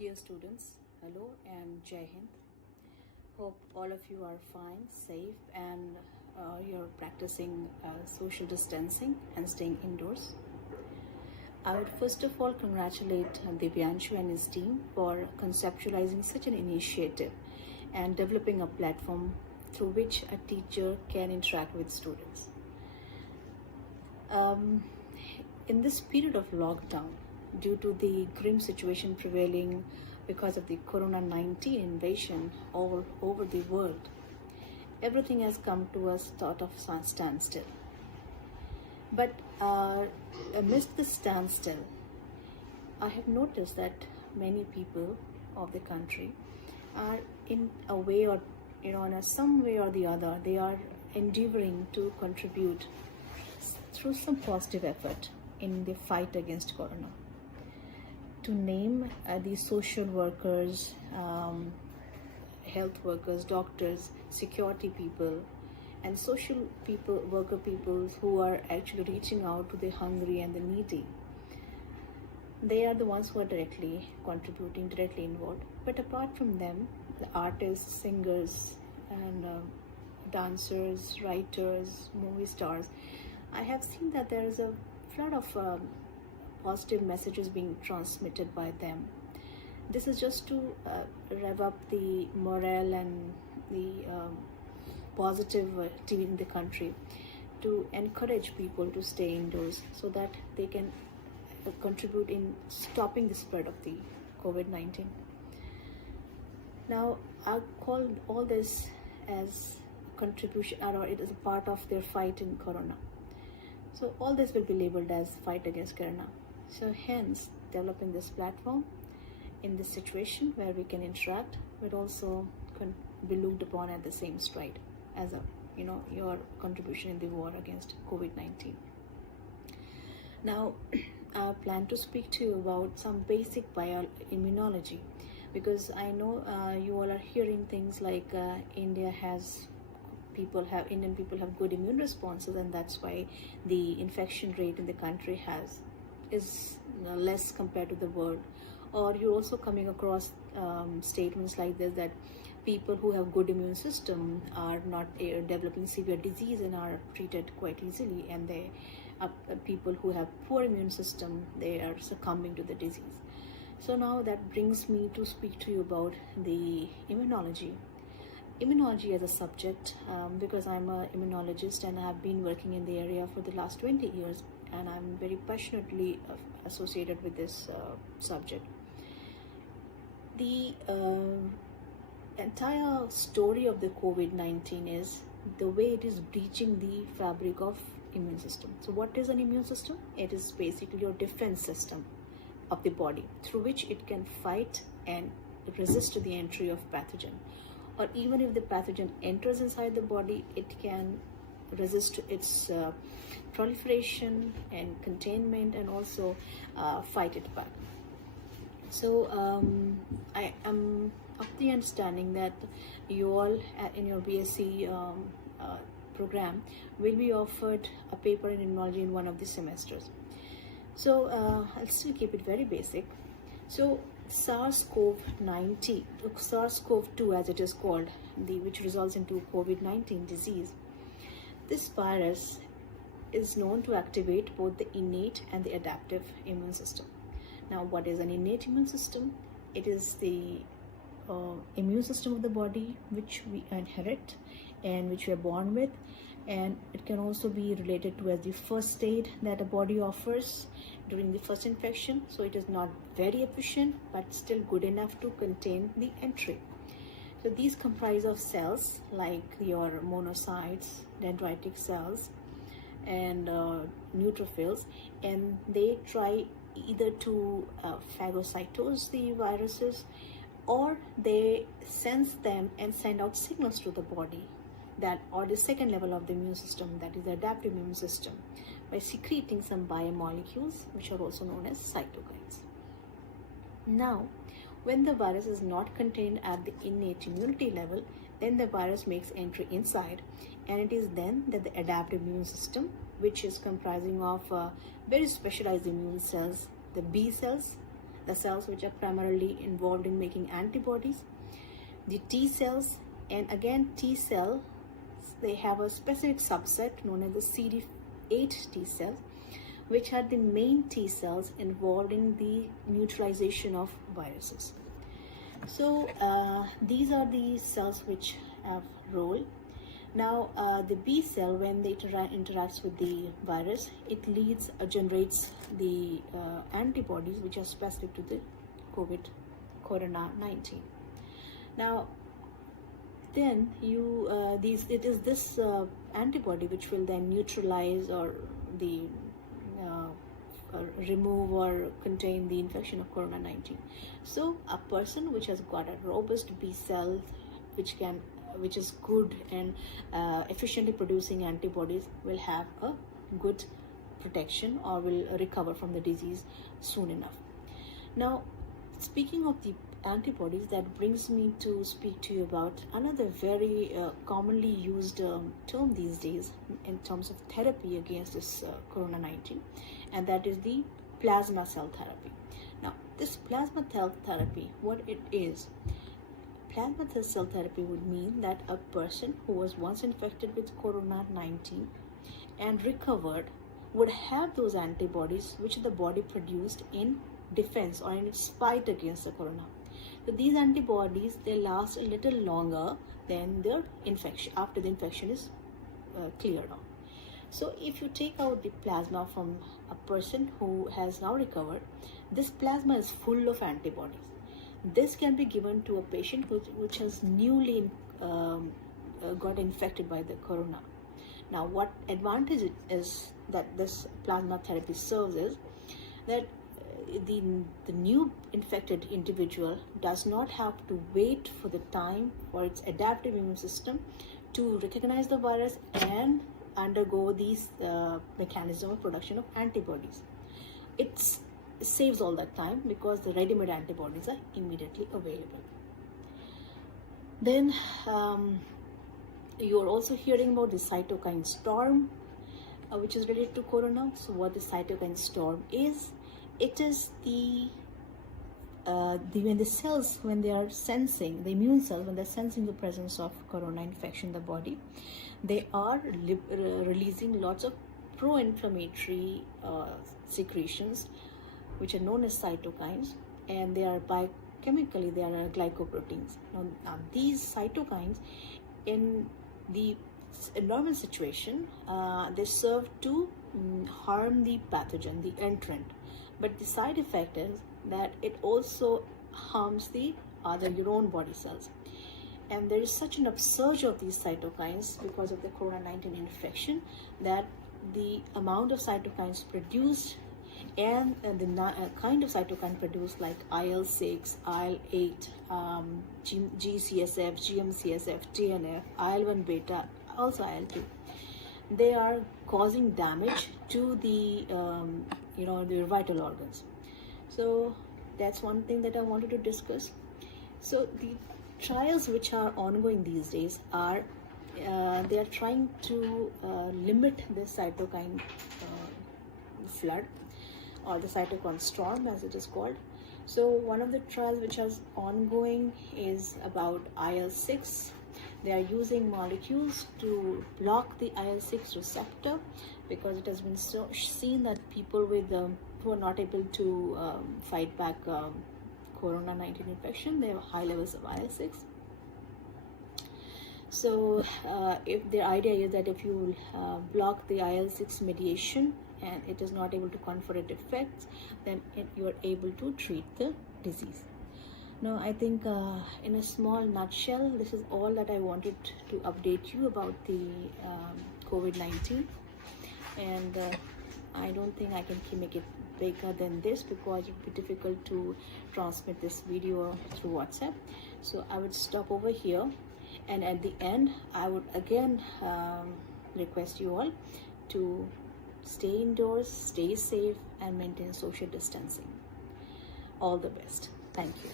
Dear students, hello and Jai Hind. Hope all of you are fine, safe, and you're practicing social distancing and staying indoors. I would first of all congratulate BHU and his team for conceptualizing such an initiative and developing a platform through which a teacher can interact with students. In this period of lockdown, due to the grim situation prevailing because of the Corona-19 invasion all over the world, everything has come to a sort of standstill. But amidst the standstill, I have noticed that many people of the country are in a way or in some way or the other, they are endeavoring to contribute through some positive effort in the fight against Corona. To name the social workers, health workers, doctors, security people, and social worker people who are actually reaching out to the hungry and the needy. They are the ones who are directly contributing, directly involved. But apart from them, the artists, singers, and dancers, writers, movie stars, I have seen that there is a flood of positive messages being transmitted by them. This is just to rev up the morale and the positivity in the country, to encourage people to stay indoors so that they can contribute in stopping the spread of the COVID-19. Now, I call all this as contribution, or it is a part of their fight in Corona. So all this will be labeled as fight against Corona. So hence, developing this platform in this situation where we can interact, but also can be looked upon at the same stride as your contribution in the war against COVID-19. Now, I plan to speak to you about some basic bioimmunology, because I know you all are hearing things like Indian people have good immune responses, and that's why the infection rate in the country is less compared to the world. Or you're also coming across statements like this, that people who have good immune system are not developing severe disease and are treated quite easily, and people who have poor immune system, they are succumbing to the disease. So now that brings me to speak to you about the immunology as a subject, because I'm an immunologist and I have been working in the area for the last 20 years, and I'm very passionately associated with this subject. The entire story of the COVID-19 is the way it is breaching the fabric of immune system. So what is an immune system? It is basically your defense system of the body, through which it can fight and resist the entry of pathogen. Or even if the pathogen enters inside the body, it can resist its proliferation and containment, and also fight it back. So I am of the understanding that you all in your BSc program will be offered a paper in immunology in one of the semesters. So I'll still keep it very basic. So SARS-CoV-2 as it is called, which results into COVID-19 disease. This virus is known to activate both the innate and the adaptive immune system. Now, what is an innate immune system? It is the immune system of the body which we inherit and which we are born with, and it can also be related to as the first aid that a body offers during the first infection. So it is not very efficient, but still good enough to contain the entry. So these comprise of cells like your monocytes, dendritic cells, and neutrophils, and they try either to phagocytose the viruses, or they sense them and send out signals to the body, or the second level of the immune system, that is the adaptive immune system, by secreting some biomolecules which are also known as cytokines. Now, when the virus is not contained at the innate immunity level, then the virus makes entry inside, and it is then that the adaptive immune system, which is comprising of very specialized immune cells, the B cells, the cells which are primarily involved in making antibodies, the T cells, and again T cell, they have a specific subset known as the CD8 T cells, which are the main T cells involved in the neutralization of viruses. So these are the cells which have role. Now the B cell, when they interacts with the virus, it generates the antibodies which are specific to the corona-19. Now then it is this antibody which will then neutralize or remove or contain the infection of corona-19. So a person which has got a robust B cell which is good and efficiently producing antibodies will have a good protection or will recover from the disease soon enough. Now, speaking of the antibodies, that brings me to speak to you about another very commonly used term these days in terms of therapy against this corona-19, and that is the plasma cell therapy. Now, this plasma cell therapy, what it is, plasma cell therapy would mean that a person who was once infected with corona-19 and recovered would have those antibodies which the body produced in defense or in its fight against the corona. So these antibodies, they last a little longer than their infection after the infection is cleared off. So if you take out the plasma from a person who has now recovered, this plasma is full of antibodies. This can be given to a patient which has newly got infected by the corona. Now, what advantage it is that this plasma therapy serves is that the new infected individual does not have to wait for the time for its adaptive immune system to recognize the virus and undergo these mechanism of production of antibodies. It saves all that time because the ready-made antibodies are immediately available. Then you are also hearing about the cytokine storm, which is related to corona. So what the cytokine storm is, it is when the cells, when they are sensing, the immune cells, when they're sensing the presence of corona infection in the body, they are releasing lots of pro-inflammatory secretions, which are known as cytokines, and they are biochemically, they are glycoproteins. Now these cytokines, in the normal situation, they serve to harm the pathogen, the entrant. But the side effect is that it also harms your own body cells. And there is such an upsurge of these cytokines because of the corona-19 infection that the amount of cytokines produced and the kind of cytokine produced, like IL-6, IL-8, GCSF, GM-CSF, TNF, IL-1 beta, also IL-2, they are causing damage to the their vital organs. So that's one thing that I wanted to discuss. So the trials which are ongoing these days are they are trying to limit the cytokine flood, or the cytokine storm as it is called. So one of the trials which is ongoing is about IL-6. They are using molecules to block the IL-6 receptor because it has been seen that people who are not able to fight back corona-19 infection, they have high levels of IL-6. So if the idea is that if you block the IL-6 mediation and it is not able to confer its effects, then you are able to treat the disease. Now, I think in a small nutshell, this is all that I wanted to update you about the COVID-19. And I don't think I can make it bigger than this because it would be difficult to transmit this video through WhatsApp. So I would stop over here. And at the end, I would again request you all to stay indoors, stay safe, and maintain social distancing. All the best. Thank you.